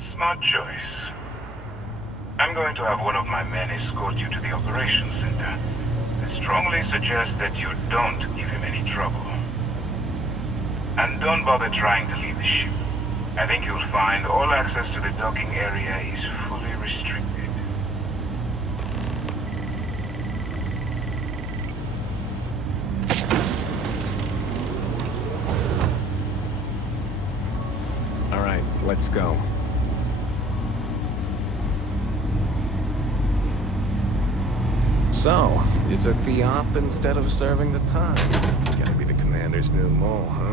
Smart choice. I'm going to have one of my men escort you to the operations center. I strongly suggest that you don't give him any trouble. And don't bother trying to leave the ship. I think you'll find all access to the docking area is fully restricted. All right, let's go. So, you took the op instead of serving the time. Gonna be the commander's new mole, huh?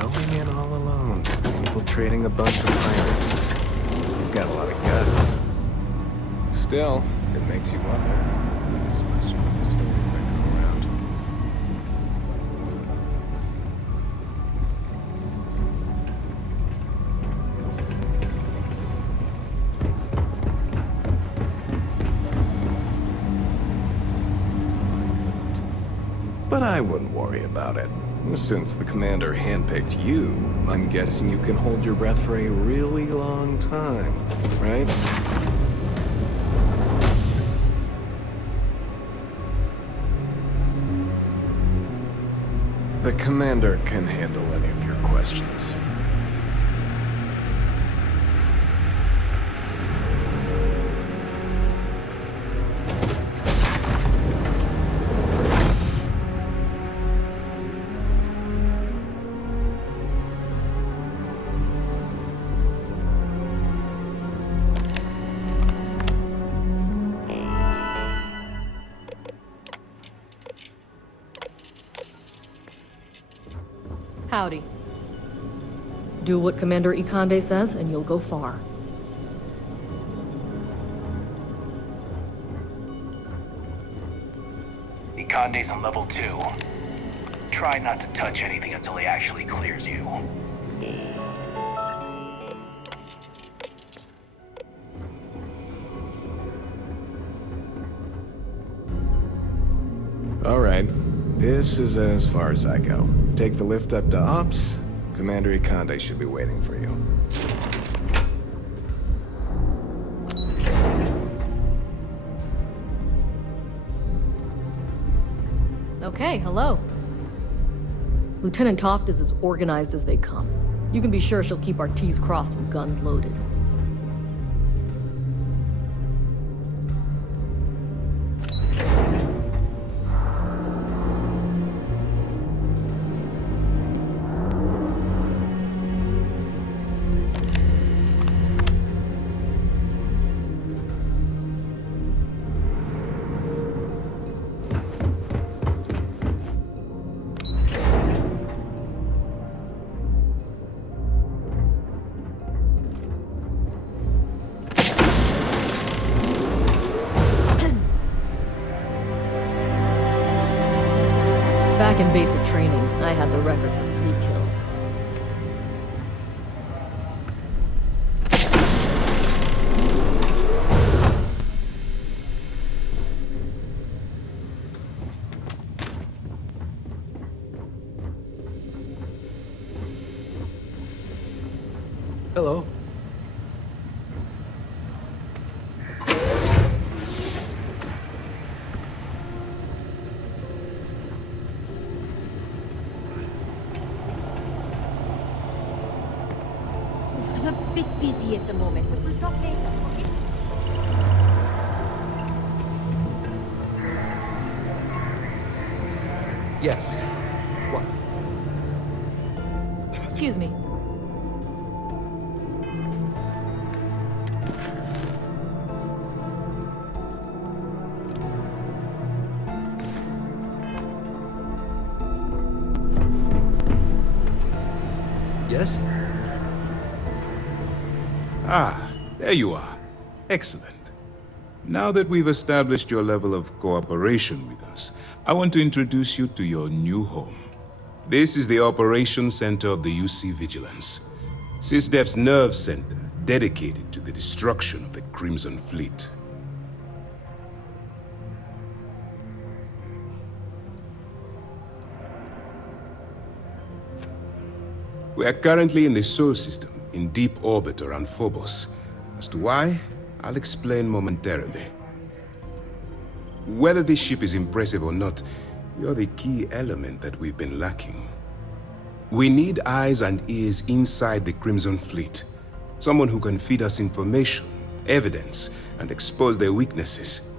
Going in all alone, infiltrating a bunch of pirates. You've got a lot of guts. Still, it makes you wonder, especially with the stories that go around. But I wouldn't worry about it. Since the commander handpicked you, I'm guessing you can hold your breath for a really long time, right? The commander can handle any of your questions. Howdy. Do what Commander Ikande says, and you'll go far. Ikande's on level 2. Try not to touch anything until he actually clears you. All right. This is as far as I go. Take the lift up to Ops. Commander Ikande should be waiting for you. Okay, hello. Lieutenant Toft is as organized as they come. You can be sure she'll keep our T's crossed and guns loaded. Back in basic training, I had the record for fleet kills. Hello. I'm a bit busy at the moment, but we'll talk later, okay? Yes. What? Excuse me. Yes? Ah, there you are. Excellent. Now that we've established your level of cooperation with us, I want to introduce you to your new home. This is the Operations Center of the UC Vigilance, SysDef's nerve center dedicated to the destruction of the Crimson Fleet. We are currently in the Sol system, in deep orbit around Phobos. As to why, I'll explain momentarily. Whether this ship is impressive or not, you're the key element that we've been lacking. We need eyes and ears inside the Crimson Fleet. Someone who can feed us information, evidence, and expose their weaknesses.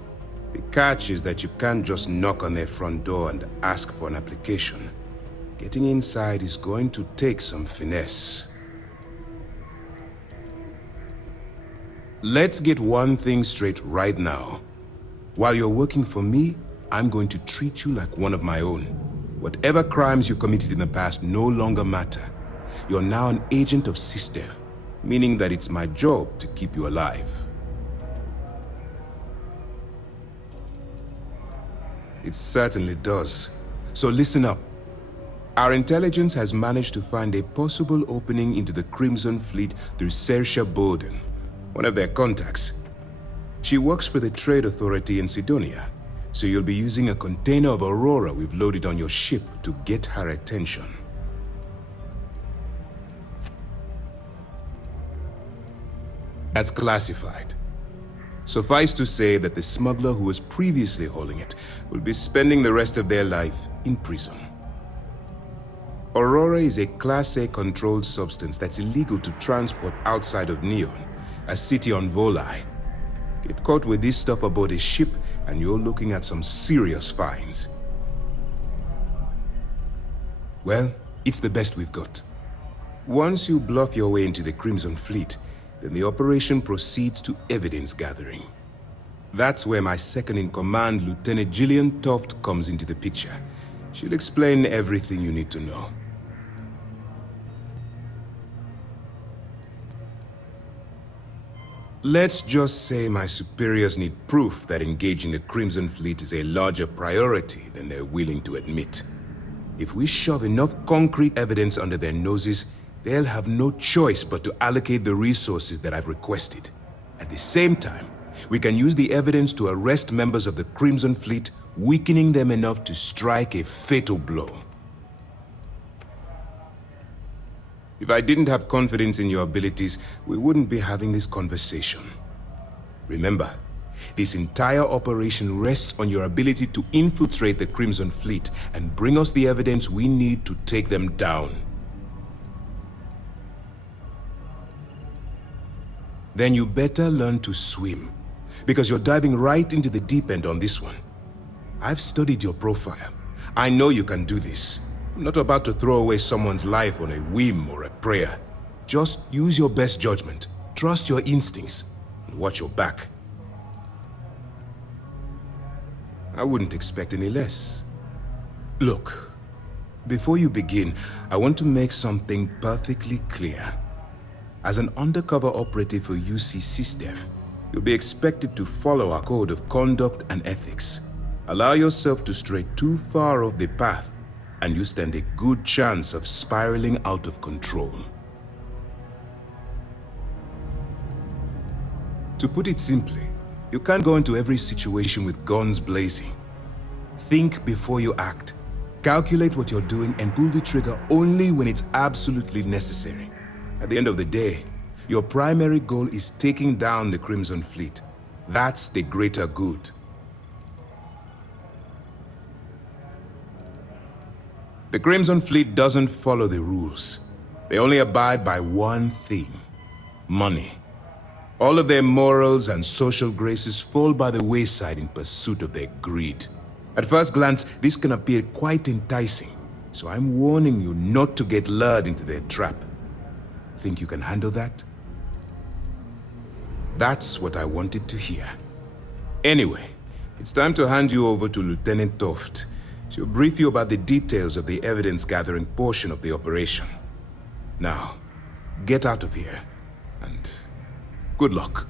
The catch is that you can't just knock on their front door and ask for an application. Getting inside is going to take some finesse. Let's get one thing straight right now. While you're working for me, I'm going to treat you like one of my own. Whatever crimes you committed in the past no longer matter. You're now an agent of SysDev, meaning that it's my job to keep you alive. It certainly does. So listen up. Our intelligence has managed to find a possible opening into the Crimson Fleet through Saoirse Bowden, one of their contacts. She works for the Trade Authority in Sidonia, so you'll be using a container of Aurora we've loaded on your ship to get her attention. That's classified. Suffice to say that the smuggler who was previously holding it will be spending the rest of their life in prison. Aurora is a Class A controlled substance that's illegal to transport outside of Neon, a city on Volai. Get caught with this stuff aboard a ship and you're looking at some serious fines. Well, it's the best we've got. Once you bluff your way into the Crimson Fleet, then the operation proceeds to evidence gathering. That's where my second-in-command, Lieutenant Gillian Toft, comes into the picture. She'll explain everything you need to know. Let's just say my superiors need proof that engaging the Crimson Fleet is a larger priority than they're willing to admit. If we shove enough concrete evidence under their noses, they'll have no choice but to allocate the resources that I've requested. At the same time, we can use the evidence to arrest members of the Crimson Fleet, weakening them enough to strike a fatal blow. If I didn't have confidence in your abilities, we wouldn't be having this conversation. Remember, this entire operation rests on your ability to infiltrate the Crimson Fleet and bring us the evidence we need to take them down. Then you better learn to swim, because you're diving right into the deep end on this one. I've studied your profile. I know you can do this. I'm not about to throw away someone's life on a whim or a prayer. Just use your best judgment, trust your instincts, and watch your back. I wouldn't expect any less. Look, before you begin, I want to make something perfectly clear. As an undercover operative for UC SysDev, you'll be expected to follow our code of conduct and ethics. Allow yourself to stray too far off the path, and you stand a good chance of spiraling out of control. To put it simply, you can't go into every situation with guns blazing. Think before you act. Calculate what you're doing and pull the trigger only when it's absolutely necessary. At the end of the day, your primary goal is taking down the Crimson Fleet. That's the greater good. The Crimson Fleet doesn't follow the rules. They only abide by one thing: money. All of their morals and social graces fall by the wayside in pursuit of their greed. At first glance, this can appear quite enticing, so I'm warning you not to get lured into their trap. Think you can handle that? That's what I wanted to hear. Anyway, it's time to hand you over to Lieutenant Toft. She'll brief you about the details of the evidence-gathering portion of the operation. Now, get out of here, and good luck.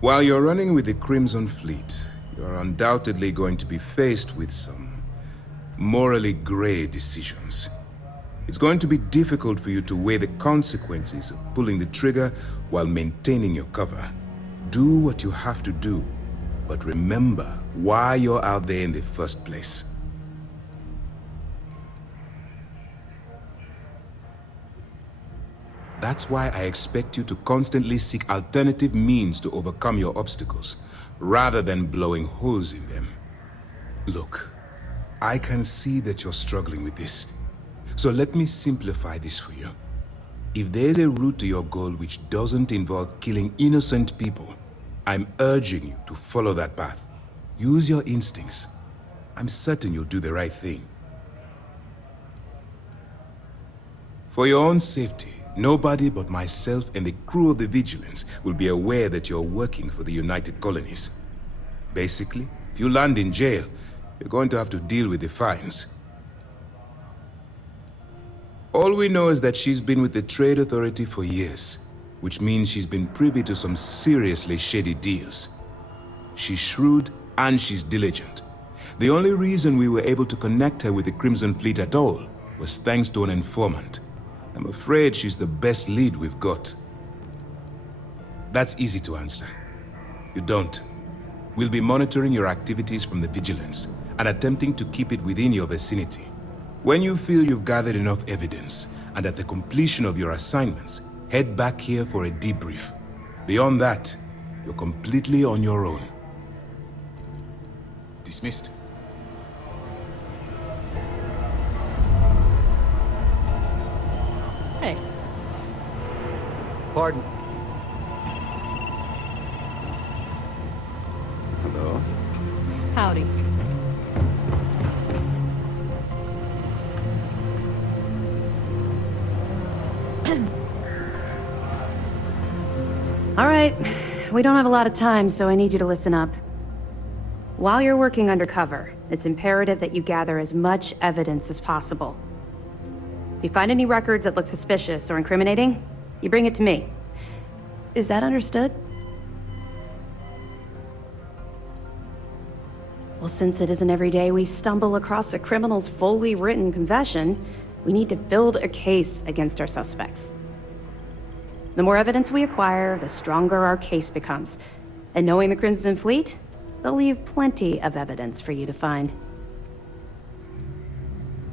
While you're running with the Crimson Fleet, you're undoubtedly going to be faced with some morally gray decisions. It's going to be difficult for you to weigh the consequences of pulling the trigger while maintaining your cover. Do what you have to do, but remember why you're out there in the first place. That's why I expect you to constantly seek alternative means to overcome your obstacles, rather than blowing holes in them. Look, I can see that you're struggling with this. So let me simplify this for you. If there's a route to your goal which doesn't involve killing innocent people, I'm urging you to follow that path. Use your instincts. I'm certain you'll do the right thing. For your own safety, nobody but myself and the crew of the Vigilance will be aware that you're working for the United Colonies. Basically, if you land in jail, you're going to have to deal with the fines. All we know is that she's been with the Trade Authority for years, which means she's been privy to some seriously shady deals. She's shrewd and she's diligent. The only reason we were able to connect her with the Crimson Fleet at all was thanks to an informant. I'm afraid she's the best lead we've got. That's easy to answer. You don't. We'll be monitoring your activities from the Vigilance and attempting to keep it within your vicinity. When you feel you've gathered enough evidence, and at the completion of your assignments, head back here for a debrief. Beyond that, you're completely on your own. Dismissed. Hey, Pardon. Hello? howdy. All right, we don't have a lot of time, so I need you to listen up. While you're working undercover, it's imperative that you gather as much evidence as possible. If you find any records that look suspicious or incriminating, you bring it to me. Is that understood? Well, since it isn't every day we stumble across a criminal's fully written confession, we need to build a case against our suspects. The more evidence we acquire, the stronger our case becomes. And knowing the Crimson Fleet, they'll leave plenty of evidence for you to find.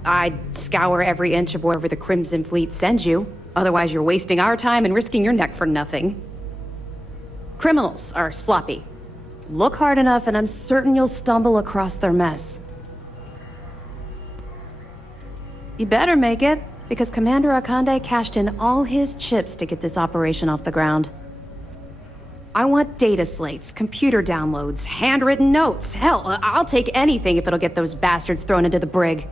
I'd scour every inch of wherever the Crimson Fleet sends you. Otherwise, you're wasting our time and risking your neck for nothing. Criminals are sloppy. Look hard enough and I'm certain you'll stumble across their mess. You better make it, because Commander Akande cashed in all his chips to get this operation off the ground. I want data slates, computer downloads, handwritten notes. Hell, I'll take anything if it'll get those bastards thrown into the brig.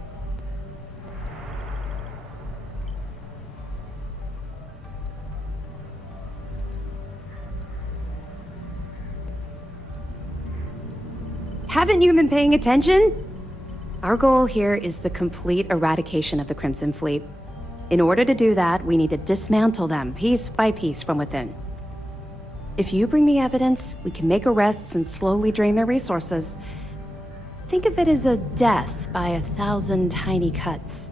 Haven't you been paying attention? Our goal here is the complete eradication of the Crimson Fleet. In order to do that, we need to dismantle them piece by piece from within. If you bring me evidence, we can make arrests and slowly drain their resources. Think of it as a death by 1,000 tiny cuts.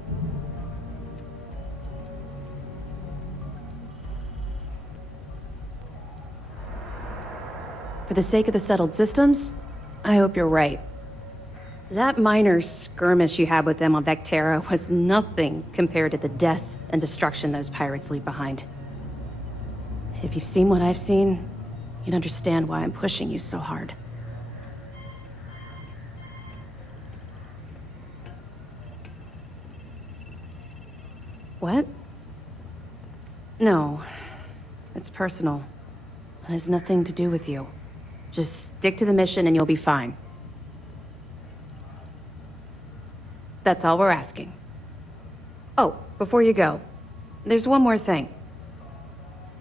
For the sake of the settled systems, I hope you're right. That minor skirmish you had with them on Vectera was nothing compared to the death and destruction those pirates leave behind. If you've seen what I've seen, you'd understand why I'm pushing you so hard. What? No. It's personal. It has nothing to do with you. Just stick to the mission and you'll be fine. That's all we're asking. Oh, before you go, there's one more thing.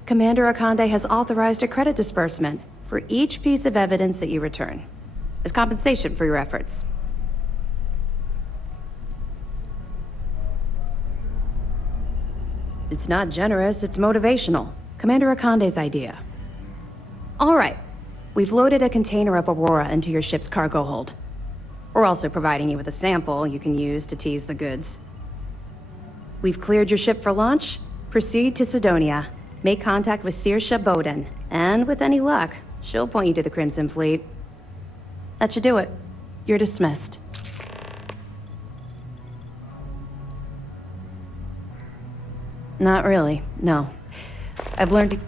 Commander Akande has authorized a credit disbursement for each piece of evidence that you return, as compensation for your efforts. It's not generous, it's motivational. Commander Akande's idea. All right, we've loaded a container of Aurora into your ship's cargo hold. We're also providing you with a sample you can use to tease the goods. We've cleared your ship for launch. Proceed to Sidonia. Make contact with Saoirse Bowden. And with any luck, she'll point you to the Crimson Fleet. That should do it. You're dismissed. Not really, no. I've learned to...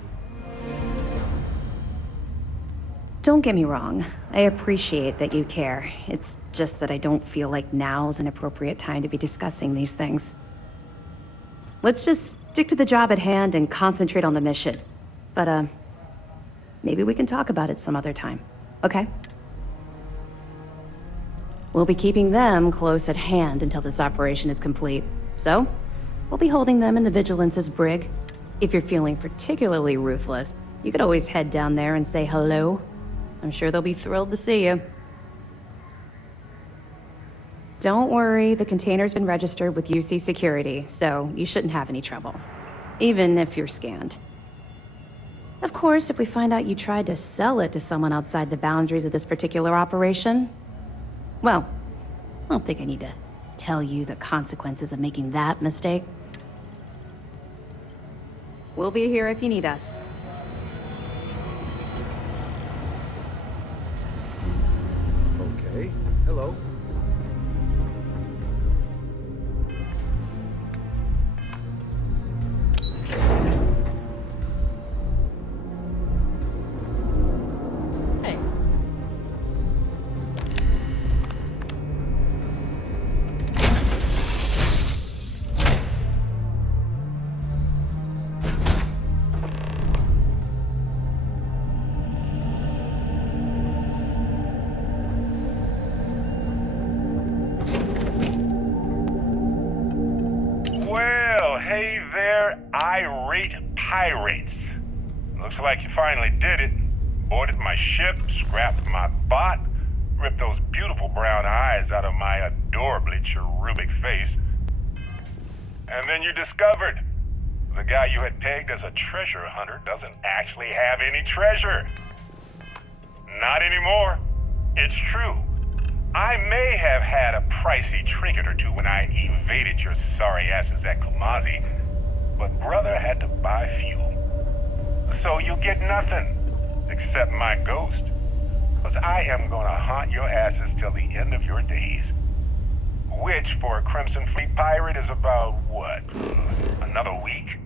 Don't get me wrong. I appreciate that you care. It's just that I don't feel like now's an appropriate time to be discussing these things. Let's just stick to the job at hand and concentrate on the mission. But, maybe we can talk about it some other time, okay? We'll be keeping them close at hand until this operation is complete. So, we'll be holding them in the Vigilance's brig. If you're feeling particularly ruthless, you could always head down there and say hello. I'm sure they'll be thrilled to see you. Don't worry, the container's been registered with UC Security, so you shouldn't have any trouble. Even if you're scanned. Of course, if we find out you tried to sell it to someone outside the boundaries of this particular operation, well, I don't think I need to tell you the consequences of making that mistake. We'll be here if you need us. Okay. Hello. Hey. Well, hey there, irate pirates. Looks like you finally did it. Boarded my ship, scrapped my bot, ripped those beautiful brown eyes out of my adorably cherubic face. And then you discovered the guy you had pegged as a treasure hunter doesn't actually have any treasure. Not anymore. It's true. I may have had a pricey trinket or two when I evaded your sorry asses at Kumazi, but brother had to buy fuel. So you get nothing, except my ghost. Because I am gonna haunt your asses till the end of your days. Which, for a Crimson Fleet pirate, is about, what, another week?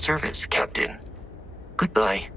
service, Captain. Goodbye.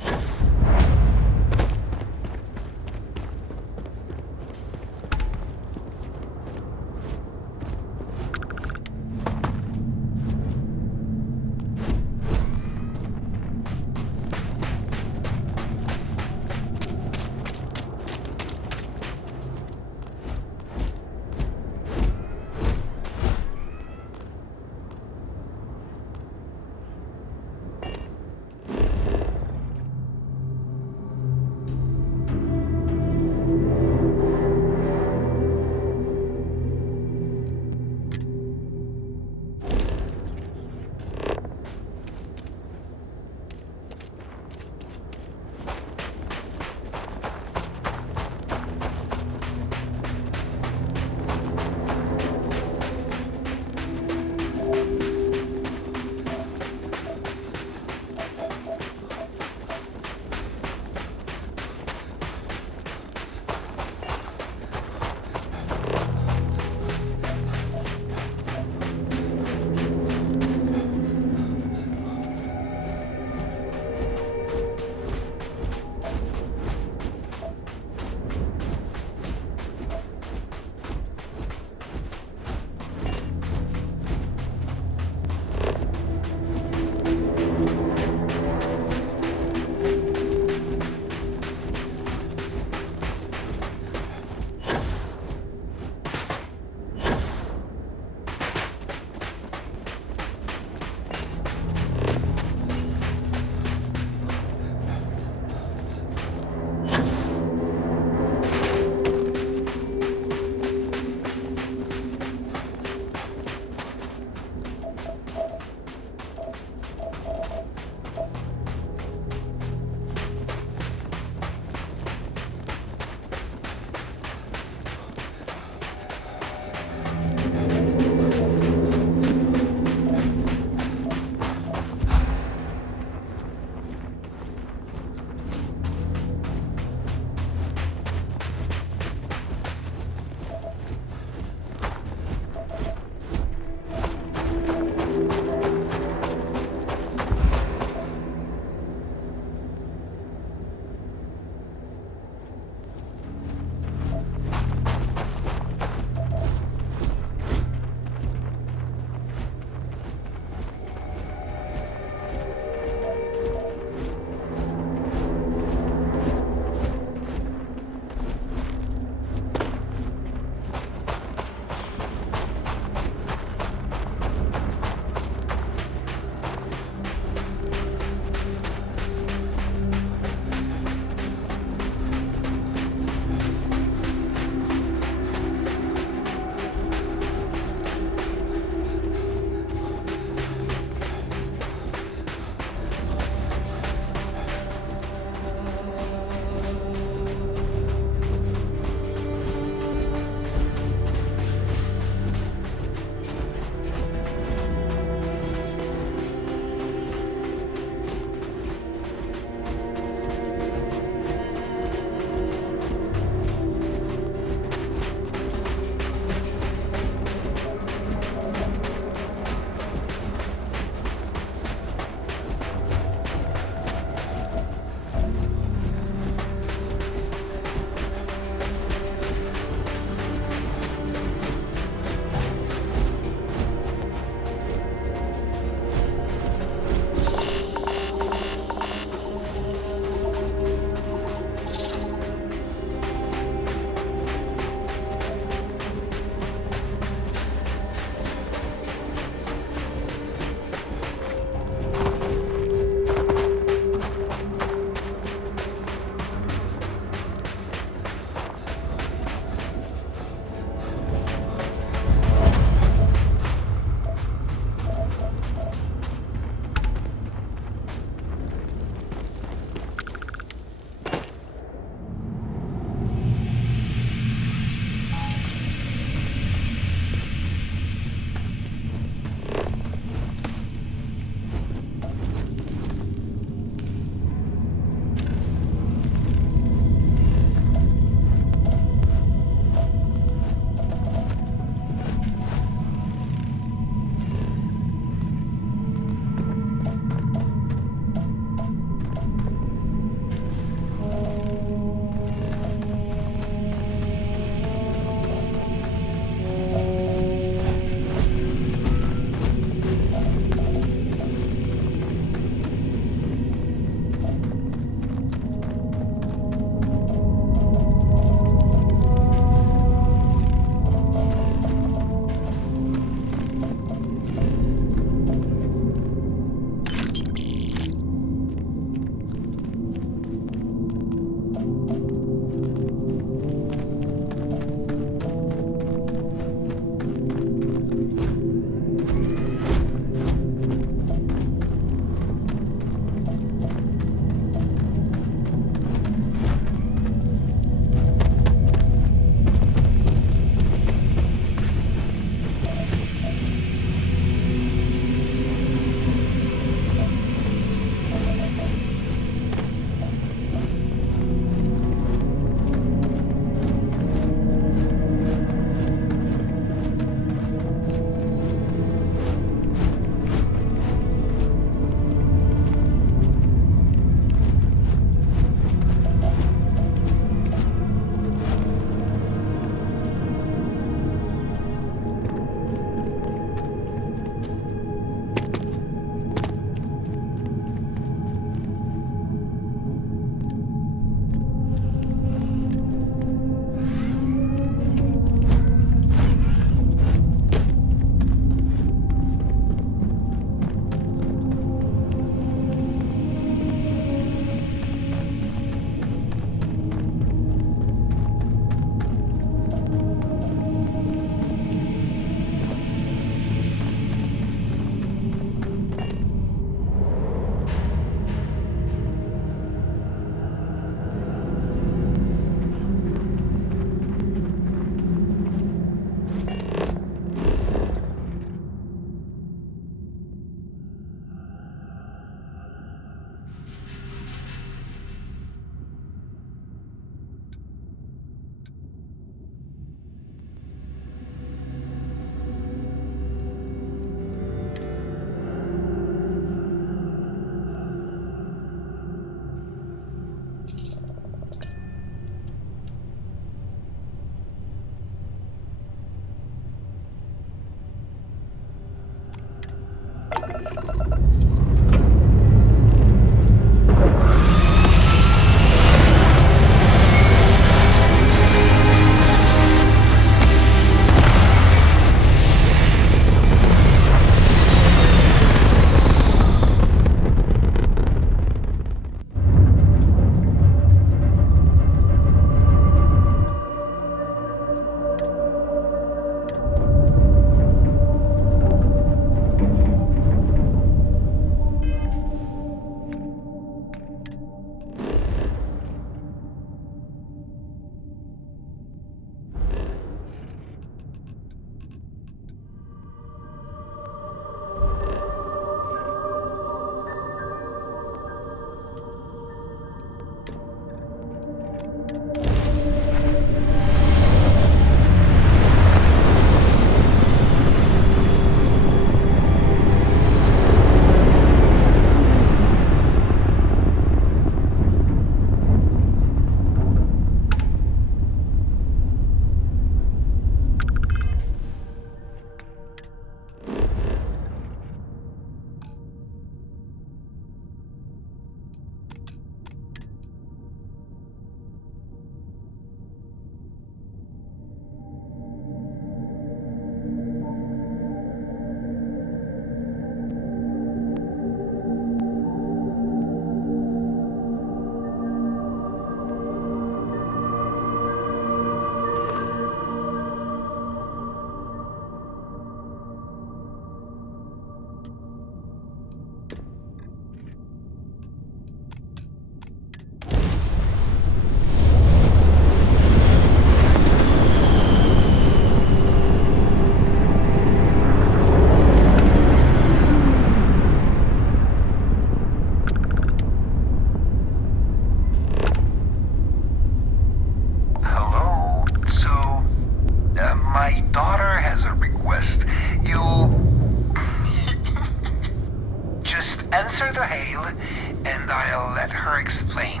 Answer the hail, and I'll let her explain.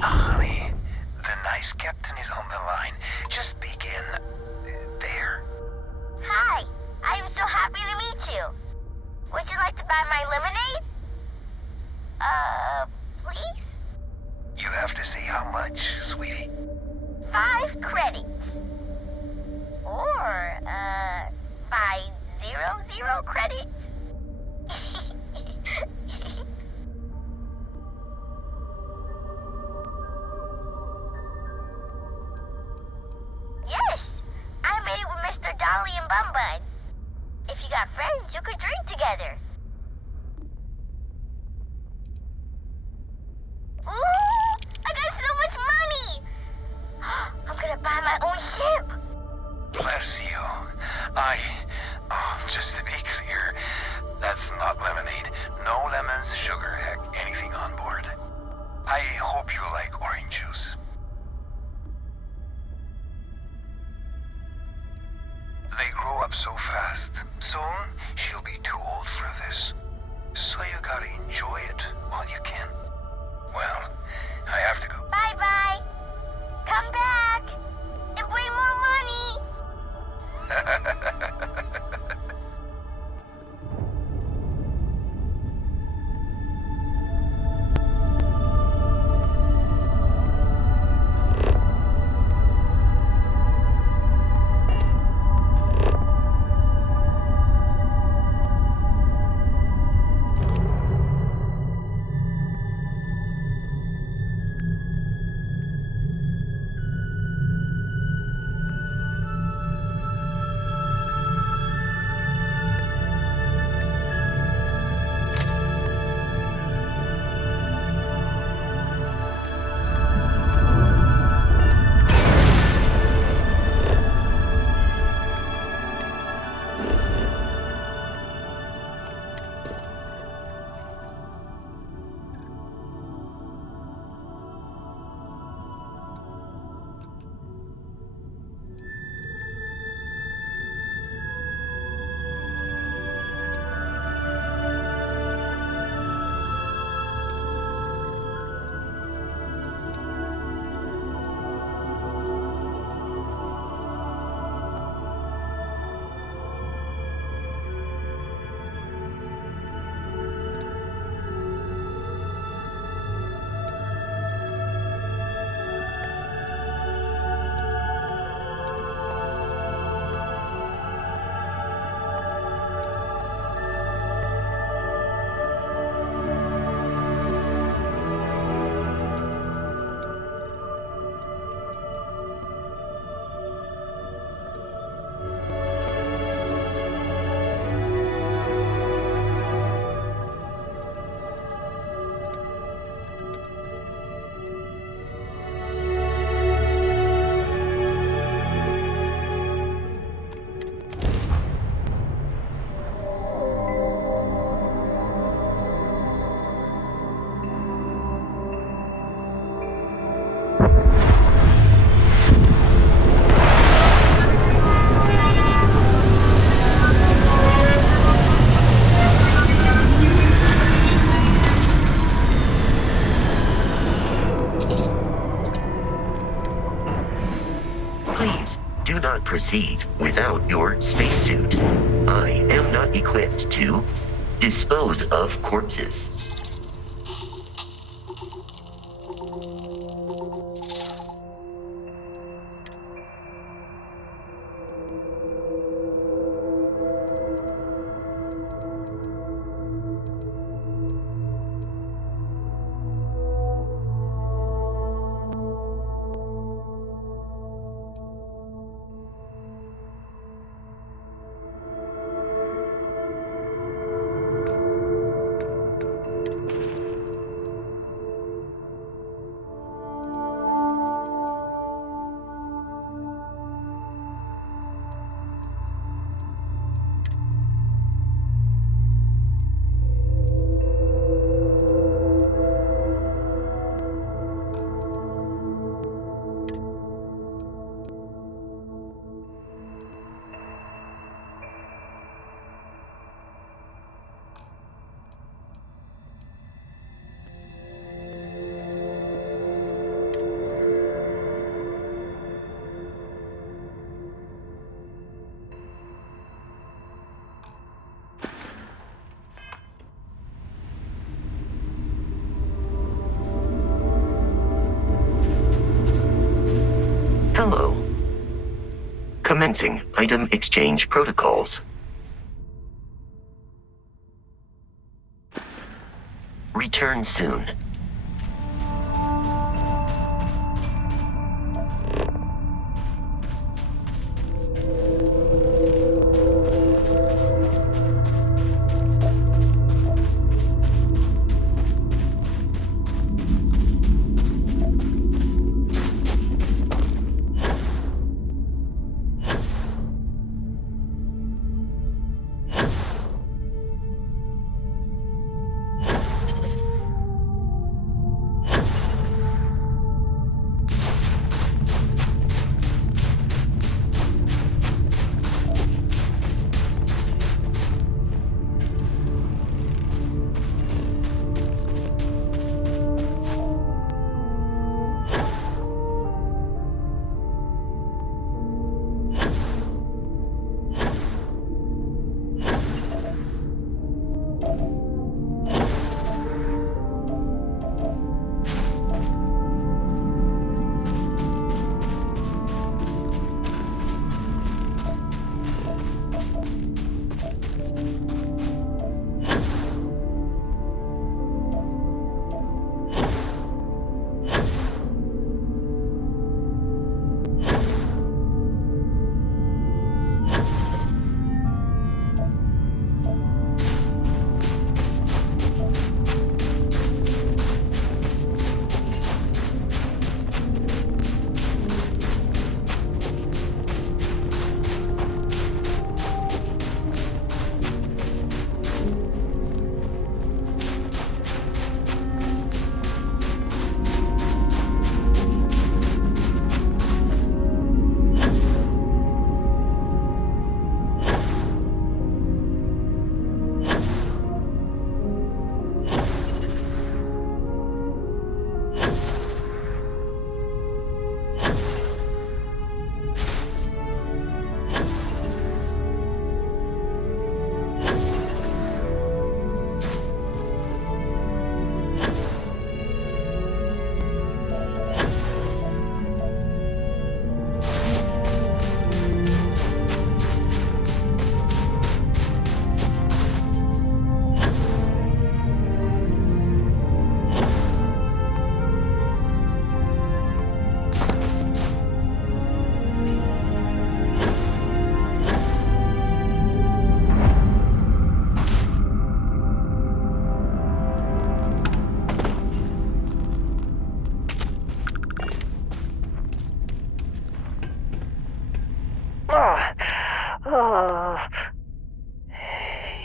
Honey, the nice captain is on the line. Just begin there. Hi, I'm so happy to meet you. Would you like to buy my lemonade? Please? You have to say how much, sweetie. 5 credits. Or, 500 credits. Yes, I made it with Mr. Dolly and Bum Bun. If you got friends, you could drink together. Ooh, I got so much money! I'm gonna buy my own ship. Bless you. Just to be clear, that's not lemonade. No lemons, sugar, heck, anything on board. I hope you like orange juice. They grow up so fast. Soon, she'll be too old for proceed without your spacesuit. I am not equipped to dispose of corpses. Hello. Commencing item exchange protocols. Return soon.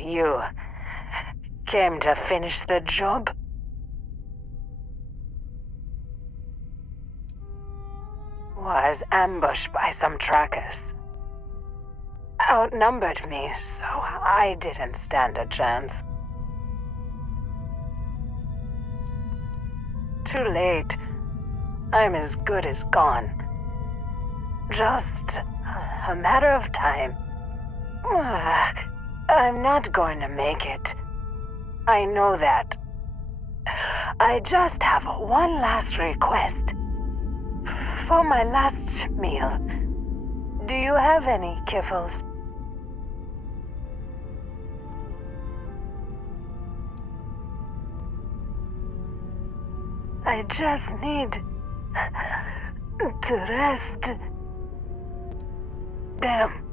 You came to finish the job? Was ambushed by some trackers. Outnumbered me, so I didn't stand a chance. Too late. I'm as good as gone. Just A matter of time. I'm not going to make it. I know that. I just have one last request. For my last meal, do you have any kiffles? I just need to rest. Damn.